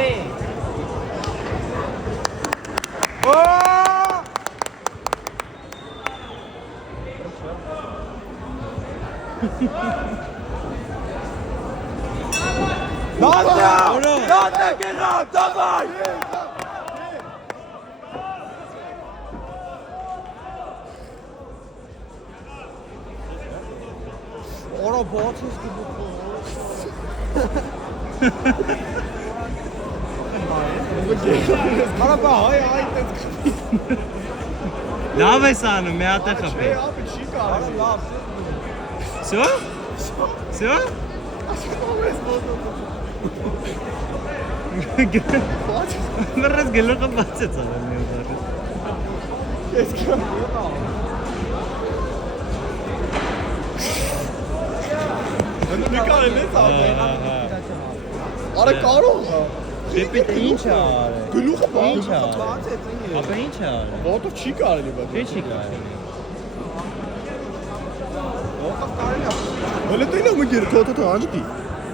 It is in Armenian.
Կապի։ Надо, Герат, давай! Ora boçuz gibi bu. Araba hay hay Լավ է սանում, մի հատ է խփի։ abi չի կարող լավ։ Всё? Всё? Մռս գլուխը բաց է ծավալ մի ուղղը։ Ես կամ նկարել ես ապա։ Արա կարող է։ Դեպի ինչ է արել։ Գլուխը Ինչ է արել։ բաց է ծնի։ Ապա ինչ է արել։ Ոտով չի կարելի բա։ Ինչ չի կարելի։ Ոտով կարելի է։ Հələ դու ինը մի գեր թոթ անջի։